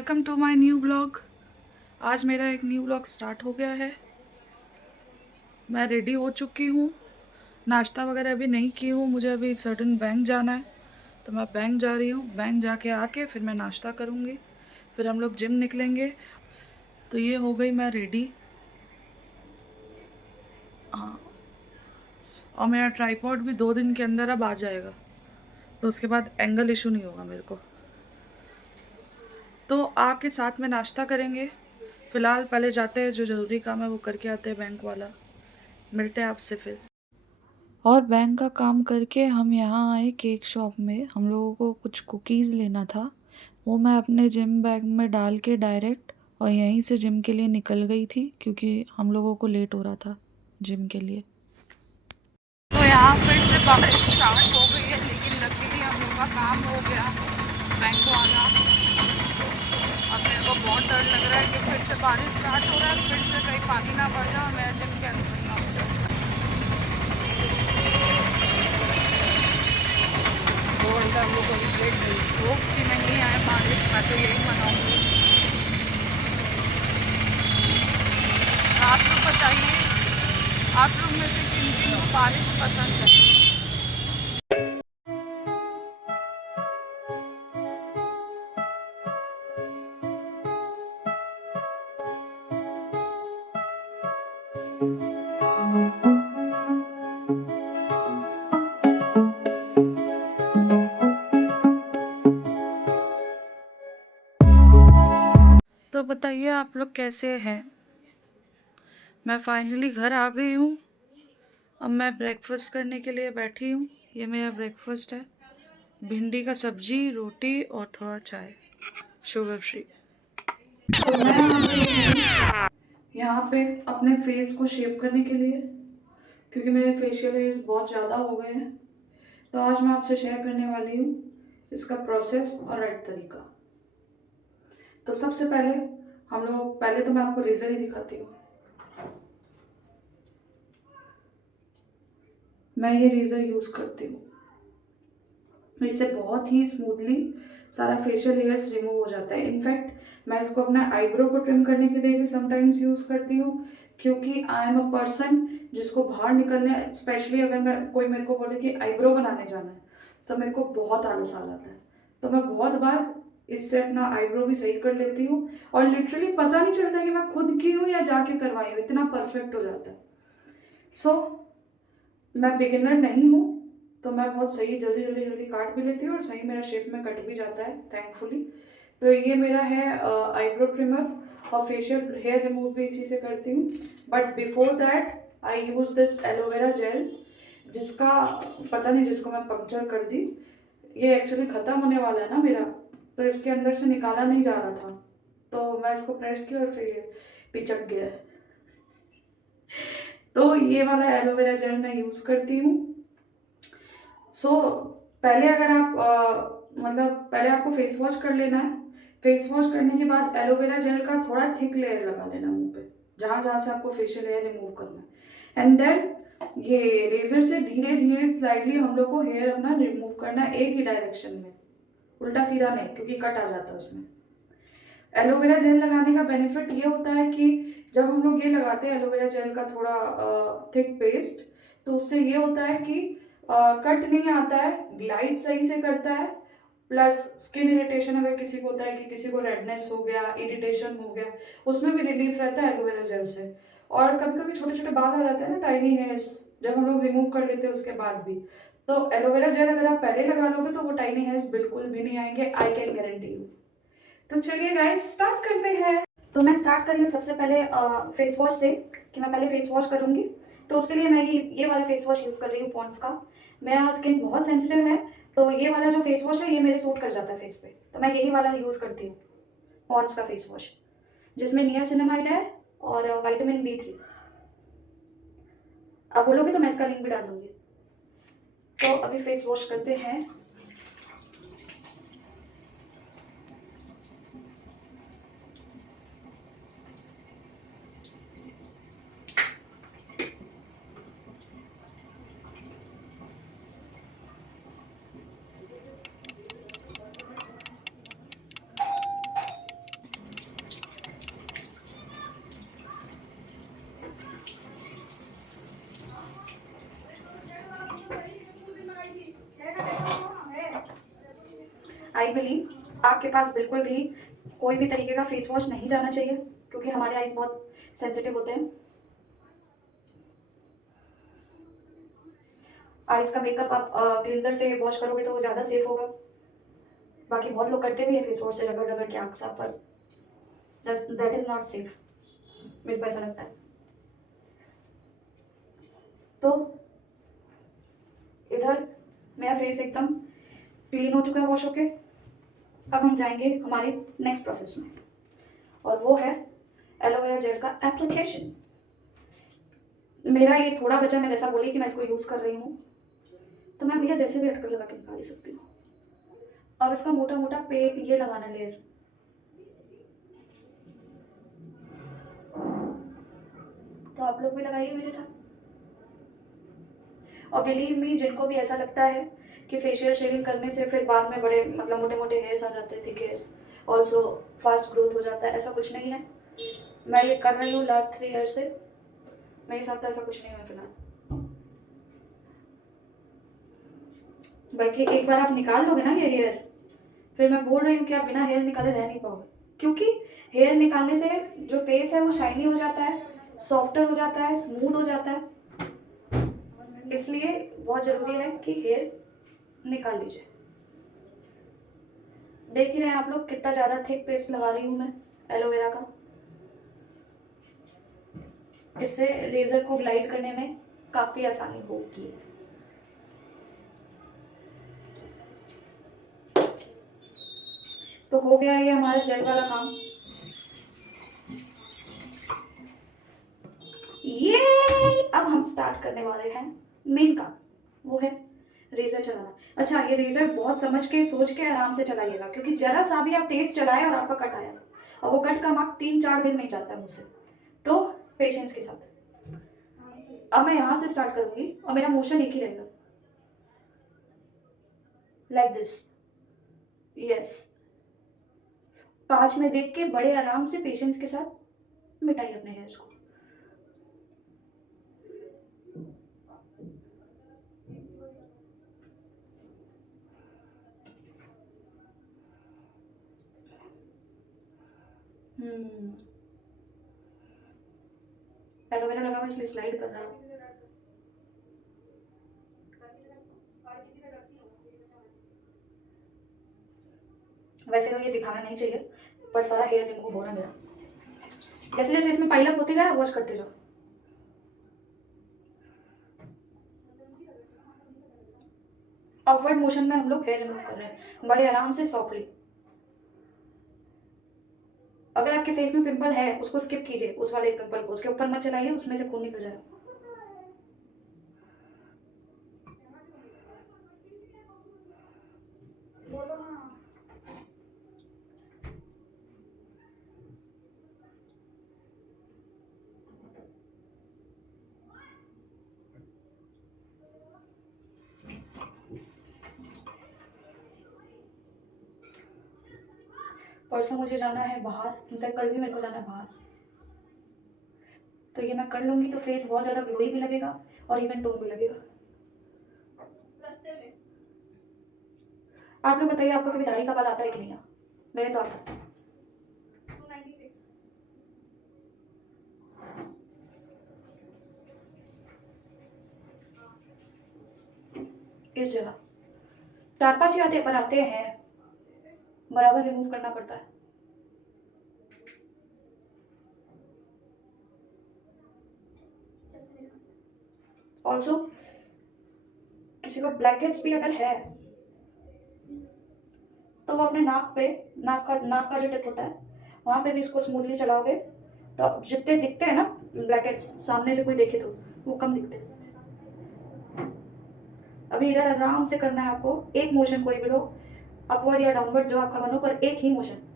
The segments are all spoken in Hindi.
Welcome to my new blog. आज मेरा एक न्यू ब्लॉग स्टार्ट हो गया है। मैं रेडी हो चुकी हूँ। नाश्ता वगैरह अभी नहीं की हूँ। मुझे अभी सर्टन बैंक जाना है, तो मैं बैंक जा रही हूँ। बैंक जाके आके फिर मैं नाश्ता करूँगी, फिर हम लोग जिम निकलेंगे। तो ये हो गई मैं रेडी। हाँ, और मेरा ट्राईपॉड भी 2 दिन के अंदर अब आ जाएगा, तो उसके बाद एंगल इशू नहीं होगा मेरे को। तो आके साथ में नाश्ता करेंगे। फ़िलहाल पहले जाते हैं, जो ज़रूरी काम है वो करके आते हैं बैंक वाला। मिलते हैं आपसे फिर। और बैंक का काम करके हम यहाँ आए केक शॉप में। हम लोगों को कुछ कुकीज़ लेना था, वो मैं अपने जिम बैग में डाल के डायरेक्ट और यहीं से जिम के लिए निकल गई थी, क्योंकि हम लोगों को लेट हो रहा था जिम के लिए। तो यहाँ फिर से बारिश स्टार्ट हो गई है, लेकिन लकीली हम लोग का काम हो गया बैंक को आना। अब मेरे को बहुत डर लग रहा है कि फिर से बारिश स्टार्ट हो रहा है, फिर से कहीं पानी ना भर जाए और मेरा जिम कैंसिल ना हो जाए। हम लोग को लेट गई होप कि नहीं आए बारिश, मैं तो यही मनाऊंगी। आप लोग बताइए, आप लोग में से किन किन को बारिश पसंद है? तो बताइए आप लोग कैसे हैं। मैं फाइनली घर आ गई हूँ। अब मैं ब्रेकफास्ट करने के लिए बैठी हूँ। ये मेरा ब्रेकफास्ट है, भिंडी का सब्जी, रोटी और थोड़ा चाय, शुगर फ्री। तो मैं यहाँ पे अपने फेस को शेप करने के लिए, क्योंकि मेरे फेशियल हेयर्स बहुत ज़्यादा हो गए हैं, तो आज मैं आपसे शेयर करने वाली हूँ इसका प्रोसेस और राइट तरीका। तो सबसे पहले पहले तो मैं आपको रेज़र ही दिखाती हूँ। मैं ये रेज़र यूज़ करती हूँ, इससे बहुत ही स्मूथली सारा फेशियल हेयर्स रिमूव हो जाता है। इनफैक्ट मैं इसको अपना आईब्रो को ट्रिम करने के लिए भी समटाइम्स यूज़ करती हूँ, क्योंकि आई एम अ पर्सन जिसको बाहर निकलने, स्पेशली अगर कोई मेरे को बोले कि आईब्रो बनाने जाना है, तो मेरे को बहुत आलस आ जाता है। तो मैं बहुत बार इससे अपना आईब्रो भी सही कर लेती हूँ, और लिटरली पता नहीं चलता कि मैं खुद की हूँ या जाके करवाई हूँ, इतना परफेक्ट हो जाता है। सो मैं बिगिनर नहीं हूँ, तो मैं बहुत सही जल्दी जल्दी जल्दी काट भी लेती हूँ, और सही मेरा शेप में कट भी जाता है थैंकफुली। तो ये मेरा है आईब्रो ट्रिमर, और फेशियल हेयर रिमूव भी इसी से करती हूँ। But before that I use this aloe vera gel, जिसका पता नहीं, जिसको मैं पंक्चर कर दी। ये एक्चुअली ख़त्म होने वाला है ना मेरा, तो इसके अंदर से निकाला नहीं जा रहा था, तो मैं इसको प्रेस किया और फिर ये पिचक गया। तो ये वाला एलोवेरा जेल मैं यूज़ करती हूँ। पहले अगर आप पहले आपको फेस वॉश कर लेना है। फेस वॉश करने के बाद एलोवेरा जेल का थोड़ा थिक लेयर लगा लेना मुंह पे, जहाँ जहाँ से आपको फेशियल हेयर रिमूव करना है। एंड देन ये रेजर से धीरे धीरे स्लाइडली हम लोग को हेयर अपना रिमूव करना है, एक ही डायरेक्शन में, उल्टा सीधा नहीं, क्योंकि कट आ जाता है उसमें। एलोवेरा जेल लगाने का बेनिफिट ये होता है कि जब हम लोग ये लगाते हैं एलोवेरा जेल का थोड़ा थिक पेस्ट, तो उससे ये होता है कि कट नहीं आता है, ग्लाइड सही से करता है। प्लस स्किन इरिटेशन अगर किसी को होता है कि किसी को रेडनेस हो गया, इरिटेशन हो गया, उसमें भी रिलीफ रहता है एलोवेरा जेल से। और कभी कभी छोटे छोटे बाल आ जाते हैं ना, टाइनी हेयर्स, जब हम लोग रिमूव कर लेते हैं उसके बाद भी, तो एलोवेरा जेल अगर आप पहले लगा लोगे तो वो टाइनी हेयर्स बिल्कुल भी नहीं आएंगे, आई कैन गारंटी यू। तो चलिए गाइस स्टार्ट करते हैं। तो मैं स्टार्ट कर रही हूँ सबसे पहले फेस वॉश से, कि मैं पहले फेस वॉश करूँगी। तो उसके लिए मैं ये वाला फेस वॉश यूज़ कर रही हूँ पॉन्ड्स का। मेरा स्किन बहुत सेंसिटिव है, तो ये वाला जो फेस वॉश है ये मेरे सूट कर जाता है फेस पे, तो मैं यही वाला यूज़ करती हूँ, पॉन्ड्स का फेस वॉश, जिसमें नियासिनामाइड है और विटामिन B3। आप बोलोगे तो मैं इसका लिंक भी डाल दूँगी। तो अभी फेस वॉश करते हैं। आई बिलीव आपके पास बिल्कुल भी कोई भी तरीके का फेस वॉश नहीं जाना चाहिए, क्योंकि हमारे आईज बहुत सेंसिटिव होते हैं। आईज का मेकअप आप क्लिनजर से वॉश करोगे तो वो ज़्यादा सेफ होगा। बाकी बहुत लोग करते भी है फेस वॉश से रगड़ रगड़ के आँख साफ, पर दैट इज़ नॉट सेफ, मेरे को ऐसा लगता है। तो इधर मेरा फेस एकदम क्लीन हो चुका है वॉश होके। अब हम जाएंगे हमारे नेक्स्ट प्रोसेस में, और वो है एलोवेरा जेल का एप्लीकेशन। मेरा ये थोड़ा बचा, मैं जैसा बोली कि मैं इसको यूज़ कर रही हूँ, तो मैं भैया जैसे भी अटकल लगा के निकाल ही सकती हूँ। अब इसका मोटा मोटा पेट ये लगाना लेयर, तो आप लोग भी लगाइए मेरे साथ। और बिलीव मी, जिनको भी ऐसा लगता है कि फेशियल शेविंग करने से फिर बाद में बड़े मतलब मोटे मोटे हेयर्स आ जाते हैं, thick hairs, also fast growth हो जाता है, ऐसा कुछ नहीं है। मैं ये कर रही हूँ लास्ट 3 ईयर से, मेरे साथ तो ऐसा कुछ नहीं है फिलहाल। बल्कि एक बार आप निकाल लोगे ना ये हेयर, फिर मैं बोल रही हूँ कि आप बिना हेयर निकाले रह नहीं पाओगे, क्योंकि हेयर निकालने से जो फेस है वो शाइनी हो जाता है, सॉफ्टर हो जाता है, स्मूथ हो जाता है। इसलिए बहुत ज़रूरी है कि हेयर निकाल लीजिए। देख ही रहे हैं आप लोग कितना ज़्यादा थिक पेस्ट लगा रही हूँ मैं एलोवेरा का। इससे रेजर को ग्लाइड करने में काफ़ी आसानी होगी। तो हो गया ये हमारा जेल वाला काम। ये अब हम स्टार्ट करने वाले हैं मेन काम, वो है रेजर चलाना। अच्छा, ये रेजर बहुत समझ के सोच के आराम से चलाइएगा, क्योंकि जरा सा भी आप तेज चलाए और आपका कट आया, और वो कट का मार्क 3-4 दिन नहीं जाता है मुझसे, तो पेशेंस के साथ। अब मैं यहाँ से स्टार्ट करूंगी और मेरा मोशन एक ही रहेगा, लाइक दिस। यस, कांच में देख के बड़े आराम से पेशेंस के साथ मिटाइए अपने हेयर्स को। एलोवेरा लगा हुआ इसलिए स्लाइड कर रहा हूँ। वैसे तो ये दिखाना नहीं चाहिए, पर सारा हेयर रिमूव हो रहा है मेरा। जैसे जैसे इसमें पाइल अप होते जा रहा है, वॉश करते जाओ। अपवर्ड मोशन में हम लोग हेयर रिमूव कर रहे हैं, बड़े आराम से, सॉफ्टली। अगर आपके फेस में पिंपल है उसको स्किप कीजिए, उस वाले पिंपल को उसके ऊपर मत चलाइए, उसमें से खून निकल जाएगा। परसों मुझे जाना है बाहर, इनफैक्ट कल भी मेरे को जाना है बाहर, तो ये मैं कर लूंगी तो फेस बहुत ज़्यादा ग्लोई भी लगेगा और इवन टोन भी लगेगा। आप लोग बताइए, आपको कभी दाढ़ी का बाल आता है कि नहीं? मेरे तो आता है। इस जगह 4-5 ही आते हैं, पर आते हैं, बराबर रिमूव करना पड़ता है। ऑल्सो किसी को ब्लैक हेड्स भी अगर है तो वो अपने नाक का जो टिप होता है वहाँ पे भी इसको स्मूथली चलाओगे तो जितने दिखते हैं ना ब्लैक हेड्स, सामने से कोई देखे तो वो कम दिखते हैं। अभी इधर आराम से करना है आपको, एक मोशन कोई भी लो, अपवर्ड या डाउनवर्ड जो आपका मन हो, पर एक ही मोशन।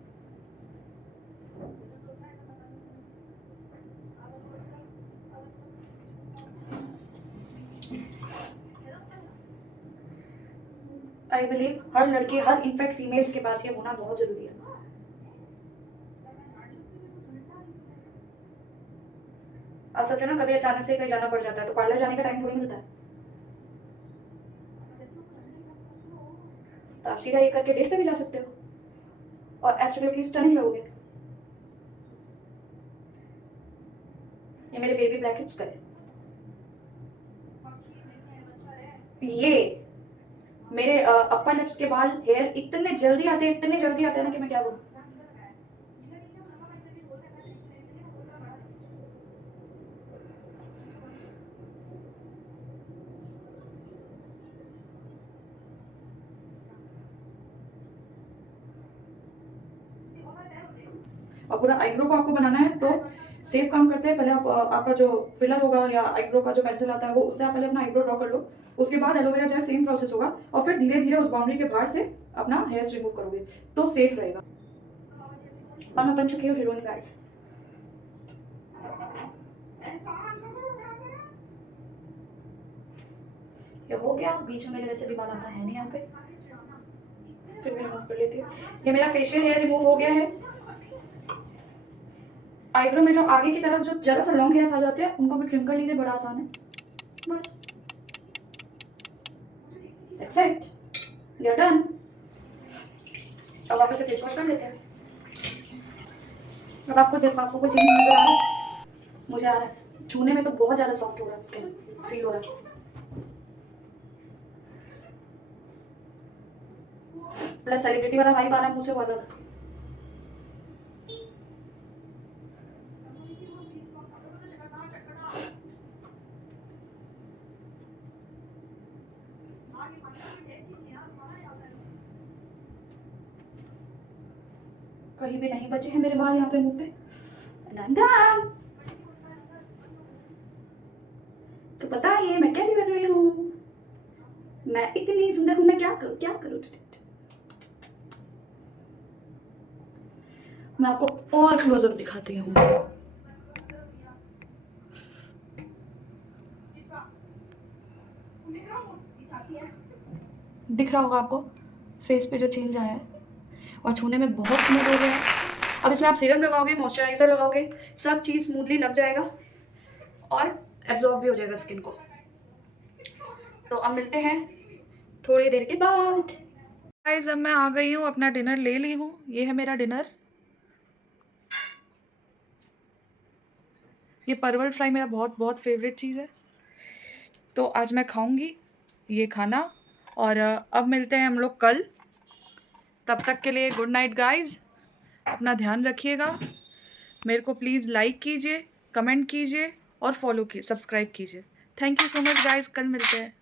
आई बिलीव हर लड़के, हर इनफैक्ट फीमेल्स के पास ये होना बहुत जरूरी है। आप सोचो ना, कभी अचानक से कहीं जाना पड़ जाता है तो पार्लर जाने का टाइम थोड़ी मिलता है। तो आप सीधा ये करके डेट पे भी जा सकते हो और एब्सोल्युटली स्टनिंग लगोगे। ये मेरे बेबी ब्लैकेट्स का है। ये मेरे अपर लिप्स के बाल हेयर इतने जल्दी आते हैं, इतने जल्दी आते हैं ना कि मैं क्या बोलूं। और पूरा आईब्रो को आपको बनाना है तो सेफ काम करते हैं। पहले आप आपका जो फिलर होगा या आईब्रो का जो पेंसिल आता है वो उससे आप पहले अपना आईब्रो ड्रॉ कर लो। उसके बाद एलोवेरा जेल सेम प्रोसेस होगा और फिर धीरे धीरे उस बाउंड्री के बाहर से अपना हेयर्स रिमूव करोगे तो सेफ रहेगा। और मैं बन चुकी हूँ हीरोइन गाइस। ये हो गया। बीच में मेरे वैसे भी बाल आता है नहीं यहाँ पे, फिर मैं रिमूव कर लेती हूँ। ये मेरा फेशियल हेयर रिमूव हो गया है। आईब्रो में जो आगे की तरफ जो जरा सा लॉन्ग हेयर्स आ जाते हैं उनको भी ट्रिम कर लीजिए, बड़ा आसान है बस। That's it. You're done. अब वापस से फेस वॉश कर लेते हैं। अब आपको देखो, आपको कोई चीज़ नजर आ रहा है? मुझे आ रहा है। छूने में तो बहुत ज़्यादा सॉफ्ट हो रहा है, स्किन फील हो रहा है। प्लस सेलिब्रिटी वाला वाइब आ रहा है मुझसे बहुत ज़्यादा। कहीं भी नहीं बचे हैं मेरे बाल यहाँ पे मुंह पे। नंदा, तो पता है मैं कैसी लग रही हूँ? मैं इतनी सुंदर हूँ, मैं क्या करूँ क्या करूँ? मैं आपको और क्लोजअप दिखाती हूँ। दिख रहा होगा आपको फेस पे जो चेंज आया है, और छूने में बहुत स्मूथ हो गया है। अब इसमें आप सीरम लगाओगे, मॉइस्चराइजर लगाओगे, सब चीज़ स्मूथली लग जाएगा और एब्जॉर्ब भी हो जाएगा स्किन को। तो अब मिलते हैं थोड़ी देर के बाद। गाइस अब मैं आ गई हूँ, अपना डिनर ले ली हूँ। ये है मेरा डिनर। ये परवल फ्राई मेरा बहुत बहुत फेवरेट चीज़ है, तो आज मैं खाऊंगी ये खाना। और अब मिलते हैं हम लोग कल। तब तक के लिए गुड नाइट गाइस, अपना ध्यान रखिएगा। मेरे को प्लीज़ लाइक कीजिए, कमेंट कीजिए और फॉलो कीजिए, सब्सक्राइब कीजिए। Thank you so much guys, कल मिलते हैं।